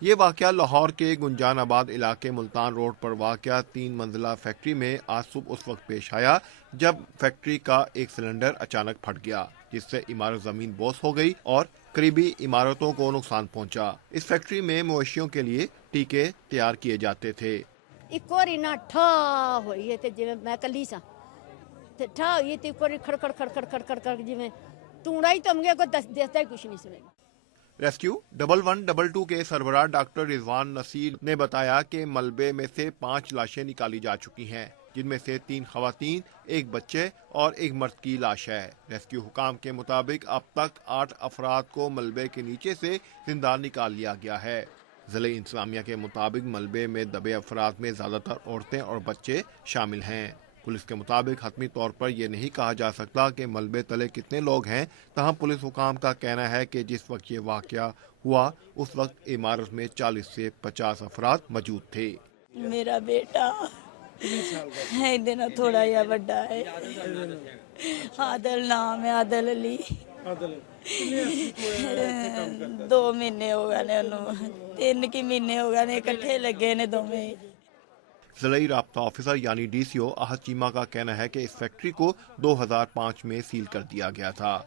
یہ واقعہ لاہور کے گنجان آباد علاقے ملتان روڈ پر واقع 3 منزلہ فیکٹری میں آج صبح اس وقت پیش آیا جب فیکٹری کا ایک سلنڈر اچانک پھٹ گیا، جس سے عمارت زمین بوس ہو گئی اور قریبی عمارتوں کو نقصان پہنچا۔ اس فیکٹری میں مویشیوں کے لیے ٹیکے تیار کیے جاتے تھے۔ ایک بار نہ ٹھا ہوئی تے جویں میں کلی سا تے ٹھا ہوئی تے ایک بار کھڑ کھڑ کھڑ کھڑ کھڑ کھڑ کھڑ جویں ٹونڈا ہی تم گیا کو دستا ہی کچھ نہیں سنے۔ ریسکیو 1122 کے سربراہ ڈاکٹر رضوان نصیر نے بتایا کہ ملبے میں سے 5 لاشیں نکالی جا چکی ہیں، جن میں سے 3 خواتین، 1 بچے اور 1 مرد کی لاش ہے۔ ریسکیو حکام کے مطابق اب تک 8 افراد کو ملبے کے نیچے سے زندہ نکال لیا گیا ہے۔ ضلعی انتظامیہ کے مطابق ملبے میں دبے افراد میں زیادہ تر عورتیں اور بچے شامل ہیں۔ پولیس کے مطابق حتمی طور پر یہ نہیں کہا جا سکتا کہ ملبے تلے کتنے لوگ ہیں، تاہم پولیس حکام کا کہنا ہے کہ جس وقت یہ واقعہ ہوا اس وقت عمارت میں 40 سے 50 افراد موجود تھے۔ میرا بیٹا دینا تھوڑا یا بڑا ہے، عادل نام ہے، عادل علی۔ 2 مہینے ہو گئے نے، 3 کی مہینے ہو گئے نے، اکٹھے لگے نے دوویں۔ ضلعی رابطہ آفیسر یعنی ڈی سی او احد چیمہ کا کہنا ہے کہ اس فیکٹری کو 2005 میں سیل کر دیا گیا تھا۔